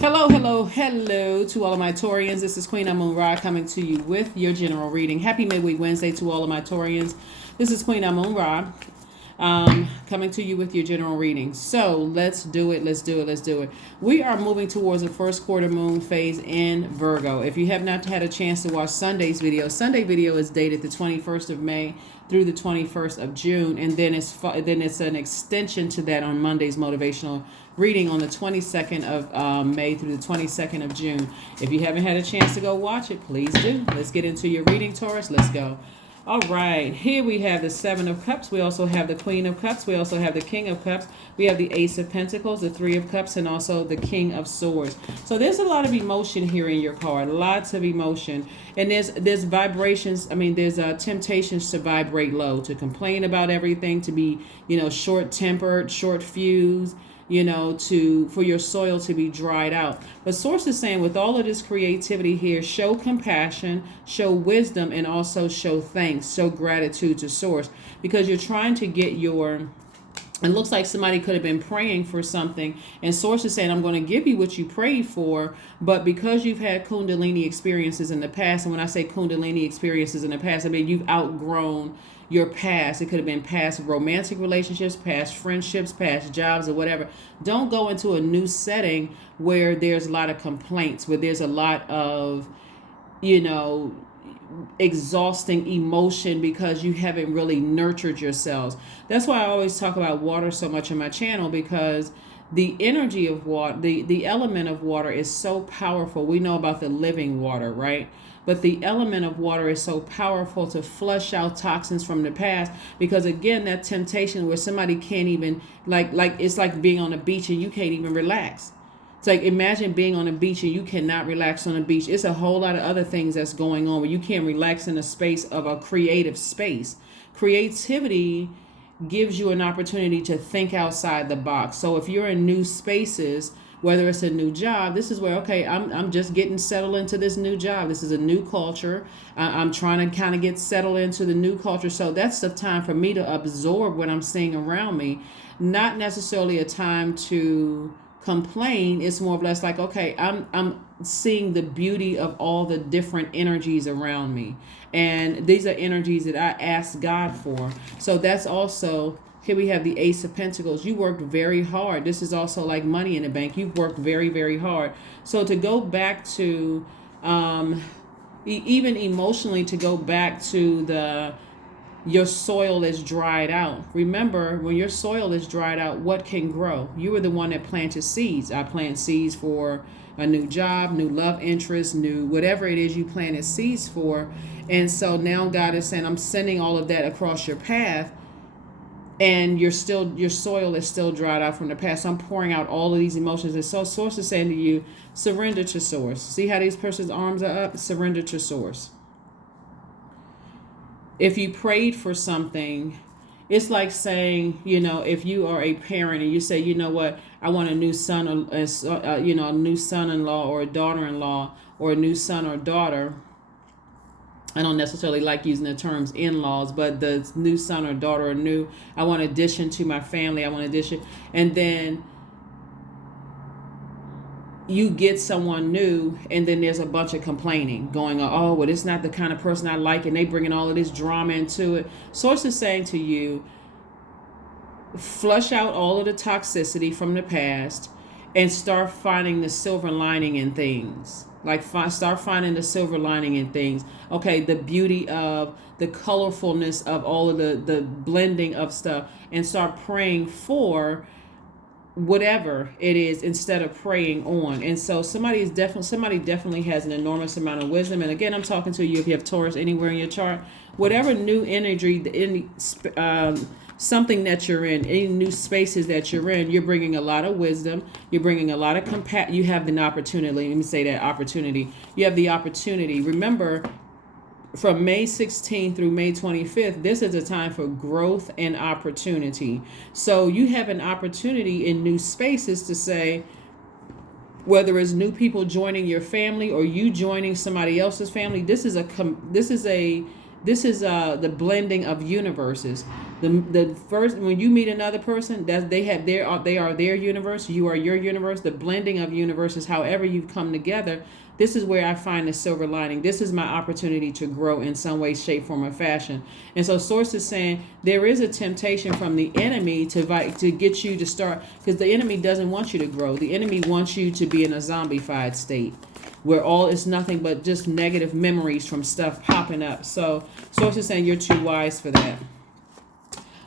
Hello, hello, hello to all of my Taurians. This is Queen Amun Ra coming to you with your general reading. Happy Midweek Wednesday to all of my Taurians. This is Queen Amun Ra coming to you with your general reading. So let's do it. Let's do it. Let's do it. We are moving towards the first quarter moon phase in Virgo. If you have not had a chance to watch Sunday's Sunday video is dated the 21st of May through the 21st of June, and then it's an extension to that on Monday's motivational reading on the 22nd of May through the 22nd of June. If you haven't had a chance to go watch it, please do. Let's get into your reading, Taurus. Let's go. All right, here we have the Seven of Cups. We also have the Queen of Cups. We also have the King of Cups. We have the Ace of Pentacles, the Three of Cups, and also the King of Swords. So there's a lot of emotion here in your card, lots of emotion. And there's vibrations, there's temptations to vibrate low, to complain about everything, to be, short-tempered, short-fused, for your soil to be dried out. But Source is saying with all of this creativity here, show compassion, show wisdom, and also show thanks, show gratitude to Source, because you're trying to get it looks like somebody could have been praying for something, and Source is saying, I'm going to give you what you prayed for, but because you've had Kundalini experiences in the past, and when I say Kundalini experiences in the past, you've outgrown your past. It could have been past romantic relationships, past friendships, past jobs, or whatever. Don't go into a new setting where there's a lot of complaints, where there's a lot of, exhausting emotion because you haven't really nurtured yourselves. That's why I always talk about water so much on my channel, because the energy of water, the element of water is so powerful. We know about the living water, right? But the element of water is so powerful to flush out toxins from the past, because again, that temptation where somebody can't even, like it's like being on a beach and you can't even relax. It's like, imagine being on a beach and you cannot relax on a beach. It's a whole lot of other things that's going on where you can't relax in a space of a creative space. Creativity gives you an opportunity to think outside the box. So if you're in new spaces, whether it's a new job, this is where, okay, I'm just getting settled into this new job. This is a new culture. I'm trying to kind of get settled into the new culture. So that's the time for me to absorb what I'm seeing around me. Not necessarily a time to complain. It's more or less like, okay, I'm seeing the beauty of all the different energies around me. And these are energies that I asked God for. So that's also, here we have the Ace of Pentacles. You worked very hard. This is also like money in the bank. You've worked very, very hard. So to go back to, even emotionally, to go back to your soil is dried out. Remember, when your soil is dried out, what can grow? You were the one that planted seeds. I plant seeds for a new job, new love interest, new whatever it is you planted seeds for. And so now God is saying, I'm sending all of that across your path, and your soil is still dried out from the past. So I'm pouring out all of these emotions. And so Source is saying to you, surrender to Source. See how these person's arms are up? Surrender to Source. If you prayed for something, it's like saying, if you are a parent and you say, you know what, I want a new son, a new son-in-law or a daughter-in-law, or a new son or daughter. I don't necessarily like using the terms in-laws, but the new son or daughter, I want addition to my family. I want addition. And then you get someone new, and then there's a bunch of complaining going on. Oh, well, it's not the kind of person I like, and they bringing all of this drama into it. Source is saying to you, flush out all of the toxicity from the past and start finding the silver lining in things. Start finding the silver lining in things. Okay, the beauty of the colorfulness of all of the blending of stuff, and start praying for whatever it is instead of praying on. And so somebody definitely has an enormous amount of wisdom. And again, I'm talking to you if you have Taurus anywhere in your chart, whatever new energy, something that you're in, any new spaces that you're in, you're bringing a lot of wisdom. You're bringing a lot of you have an opportunity. Let me say that opportunity. You have the opportunity. Remember, from May 16th through May 25th, this is a time for growth and opportunity. So you have an opportunity in new spaces to say, whether it's new people joining your family or you joining somebody else's family, this is This is the blending of universes. The first, when you meet another person, that they are their universe, you are your universe. The blending of universes, however you've come together, this is where I find the silver lining. This is my opportunity to grow in some way, shape, form, or fashion. And so Source is saying there is a temptation from the enemy to get you to start, because the enemy doesn't want you to grow. The enemy wants you to be in a zombified state where all is nothing but just negative memories from stuff popping up. So Source is saying you're too wise for that.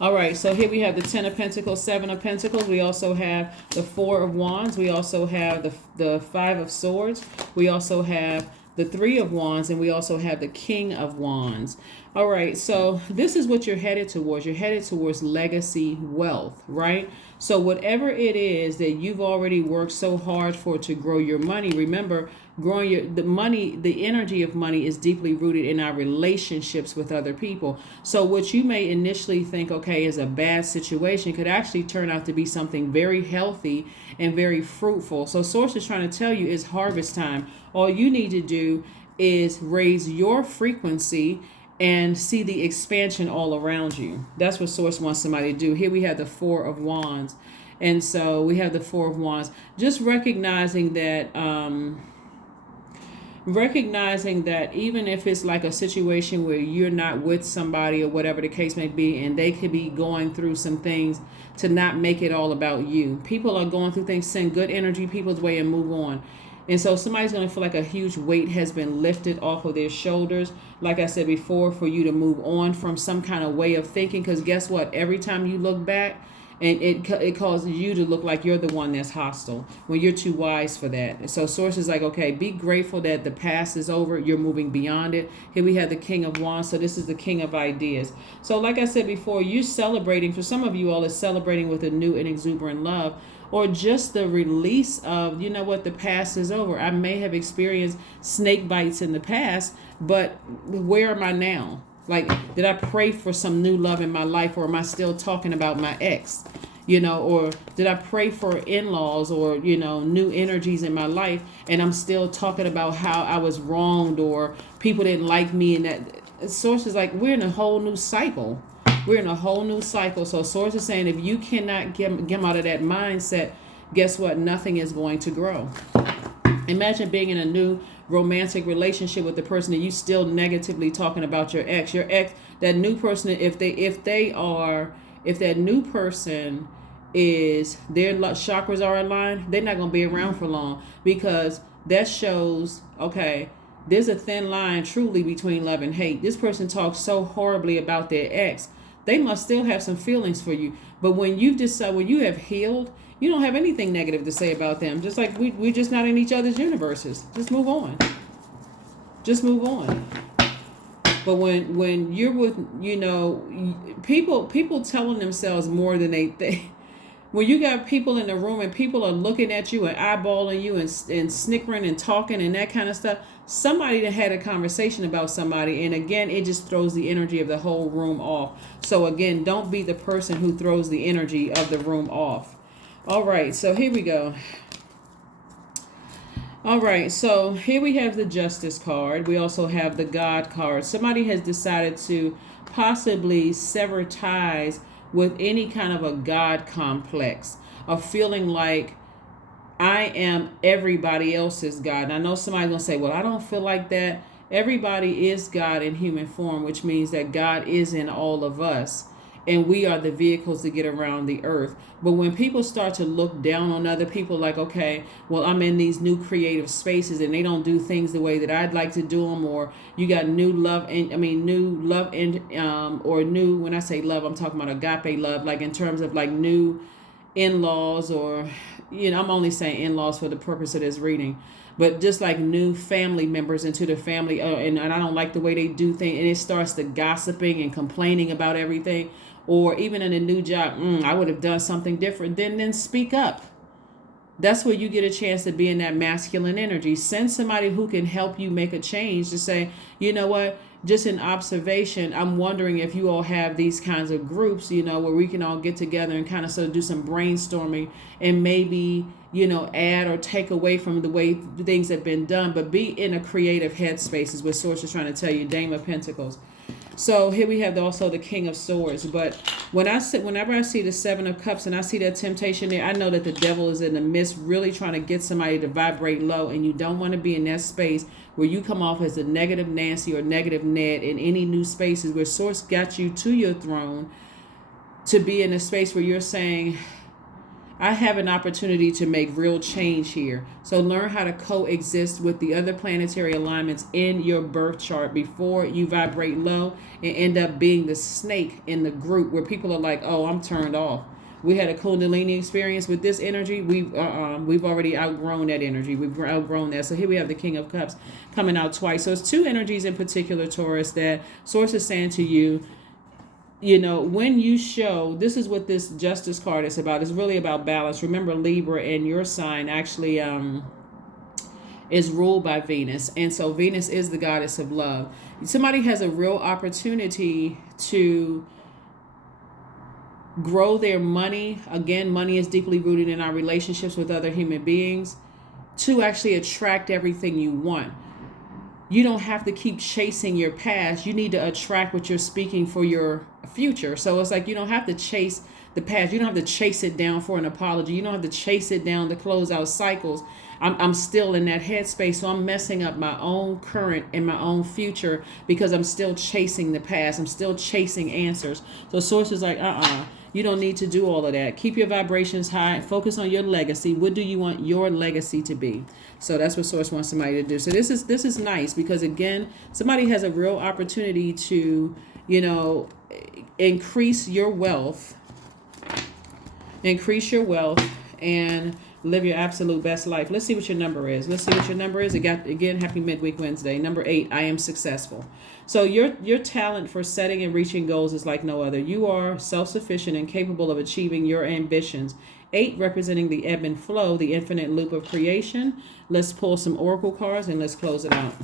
All right, so here we have the 10 of Pentacles, 7 of Pentacles. We also have the 4 of Wands. We also have the 5 of Swords. We also have the 3 of Wands, and we also have the King of Wands. All right, so this is what you're headed towards. You're headed towards legacy wealth, right? So whatever it is that you've already worked so hard for to grow your money, remember, growing the energy of money is deeply rooted in our relationships with other people. So what you may initially think, okay, is a bad situation could actually turn out to be something very healthy and very fruitful. So Source is trying to tell you it's harvest time. All you need to do is raise your frequency and see the expansion all around you. That's what Source wants somebody to do. Here we have the 4 of Wands. And so we have the 4 of Wands. Just recognizing that even if it's like a situation where you're not with somebody or whatever the case may be, and they could be going through some things, to not make it all about you. People are going through things, send good energy people's way and move on. And so somebody's going to feel like a huge weight has been lifted off of their shoulders, like I said before, for you to move on from some kind of way of thinking. Because guess what? Every time you look back, and it causes you to look like you're the one that's hostile when you're too wise for that. And so Source is like, okay, be grateful that the past is over. You're moving beyond it. Here we have the King of Wands. So this is the King of Ideas. So like I said before, you're celebrating. For some of you all, is celebrating with a new and exuberant love, or just the release of, you know what, the past is over. I may have experienced snake bites in the past, but where am I now? Like, did I pray for some new love in my life, or am I still talking about my ex? You know, or did I pray for in-laws or, you know, new energies in my life, and I'm still talking about how I was wronged or people didn't like me? And that Source is like, we're in a whole new cycle. We're in a whole new cycle. So Source is saying if you cannot get out of that mindset, guess what? Nothing is going to grow. Imagine being in a new romantic relationship with the person that you still negatively talking about your ex. Your ex, that new person, if that new person is, their chakras are aligned, they're not going to be around for long, because that shows, okay, there's a thin line truly between love and hate. This person talks so horribly about their ex. They must still have some feelings for you. But when you decide, when you have healed, you don't have anything negative to say about them. Just like we're just not in each other's universes. Just move on. Just move on. But when you're with, you know, people telling themselves more than they think. When you got people in the room and people are looking at you and eyeballing you and snickering and talking and that kind of stuff, somebody that had a conversation about somebody, and again, it just throws the energy of the whole room off. So again, don't be the person who throws the energy of the room off. All right, so here we go. All right, so here we have the Justice card. We also have the God card. Somebody has decided to possibly sever ties with any kind of a God complex, of feeling like I am everybody else's God. And I know somebody's going to say, well, I don't feel like that. Everybody is God in human form, which means that God is in all of us, and we are the vehicles to get around the earth. But when people start to look down on other people, like, okay, well, I'm in these new creative spaces and they don't do things the way that I'd like to do them, or you got new love, and or new, when I say love, I'm talking about agape love, like in terms of like new in-laws, or, you know, I'm only saying in-laws for the purpose of this reading, but just like new family members into the family, and I don't like the way they do things, and it starts to gossiping and complaining about everything. Or even in a new job, I would have done something different. Then speak up. That's where you get a chance to be in that masculine energy. Send somebody who can help you make a change, to say, you know what, just an observation, I'm wondering if you all have these kinds of groups, you know, where we can all get together and kind of sort of do some brainstorming, and maybe, you know, add or take away from the way things have been done, but be in a creative headspace is what Source is trying to tell you. Dame of Pentacles. So here we have also the King of Swords. But whenever I see the Seven of Cups and I see that temptation there, I know that the devil is in the midst, really trying to get somebody to vibrate low, and you don't want to be in that space where you come off as a negative Nancy or negative Ned in any new spaces where Source got you to your throne to be in a space where you're saying, I have an opportunity to make real change here. So learn how to coexist with the other planetary alignments in your birth chart before you vibrate low and end up being the snake in the group where people are like, oh, I'm turned off. We had a Kundalini experience with this energy. We've already outgrown that energy. We've outgrown that. So here we have the King of Cups coming out twice. So it's two energies in particular, Taurus, that Source is saying to you, you know, when you show, this is what this Justice card is about. It's really about balance. Remember, Libra and your sign actually is ruled by Venus. And so Venus is the goddess of love. Somebody has a real opportunity to grow their money. Again, money is deeply rooted in our relationships with other human beings, to actually attract everything you want. You don't have to keep chasing your past. You need to attract what you're speaking for your future. So it's like you don't have to chase the past. You don't have to chase it down for an apology. You don't have to chase it down to close out cycles. I'm still in that headspace, so I'm messing up my own current and my own future because I'm still chasing the past. I'm still chasing answers. So Source is like, you don't need to do all of that. Keep your vibrations high. Focus on your legacy. What do you want your legacy to be? So that's what Source wants somebody to do. So this is nice because, again, somebody has a real opportunity to, you know, increase your wealth, and live your absolute best life. Let's see what your number is. It got, again, happy midweek Wednesday. Number 8, I am successful. So your talent for setting and reaching goals is like no other. You are self-sufficient and capable of achieving your ambitions. 8 representing the ebb and flow, the infinite loop of creation. Let's pull some oracle cards and let's close it out.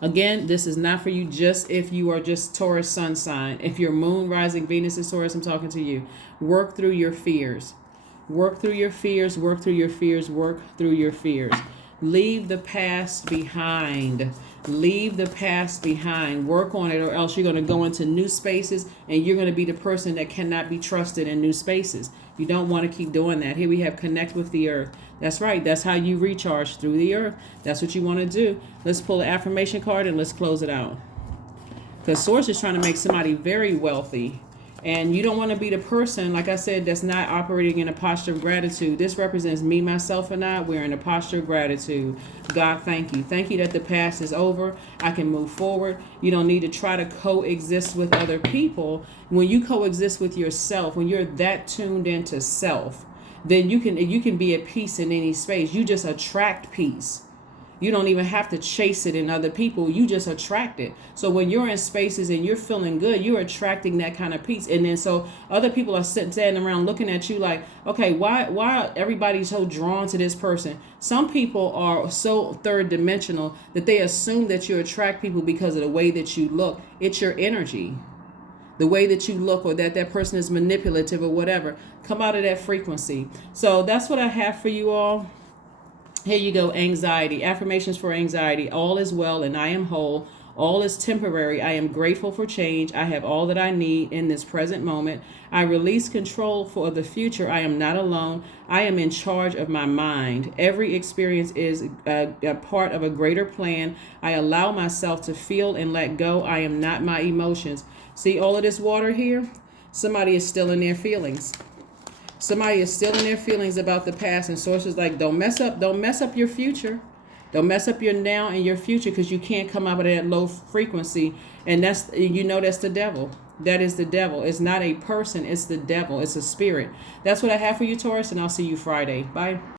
Again, this is not for you just if you are just Taurus sun sign. If your moon, rising, Venus is Taurus, I'm talking to you. Work through your fears. Work through your fears. Leave the past behind. Work on it, or else you're going to go into new spaces and you're going to be the person that cannot be trusted in new spaces. You don't want to keep doing that. Here we have connect with the earth. That's right. That's how you recharge, through the earth. That's what you want to do. Let's pull the affirmation card and let's close it out. Because Source is trying to make somebody very wealthy. And you don't want to be the person, like I said, that's not operating in a posture of gratitude. This represents me, myself, and I. We're in a posture of gratitude. God, thank you. Thank you that the past is over. I can move forward. You don't need to try to coexist with other people. When you coexist with yourself, when you're that tuned into self, then you can be at peace in any space. You just attract peace. You don't even have to chase it in other people. You just attract it. So when you're in spaces and you're feeling good, you're attracting that kind of peace. And then so other people are standing around looking at you like, okay, why everybody's so drawn to this person? Some people are so third dimensional that they assume that you attract people because of the way that you look. It's your energy. The way that you look, or that person is manipulative or whatever. Come out of that frequency. So that's what I have for you all. Here you go, anxiety. Affirmations for anxiety. All is well and I am whole. All is temporary. I am grateful for change. I have all that I need in this present moment. I release control for the future. I am not alone. I am in charge of my mind. Every experience is a part of a greater plan. I allow myself to feel and let go. I am not my emotions. See all of this water here? Somebody is still in their feelings. Somebody is still in their feelings about the past, and Sources like, don't mess up your future. Don't mess up your now and your future, because you can't come out of that low frequency. And that's the devil. That is the devil. It's not a person, it's the devil. It's a spirit. That's what I have for you, Taurus, and I'll see you Friday. Bye.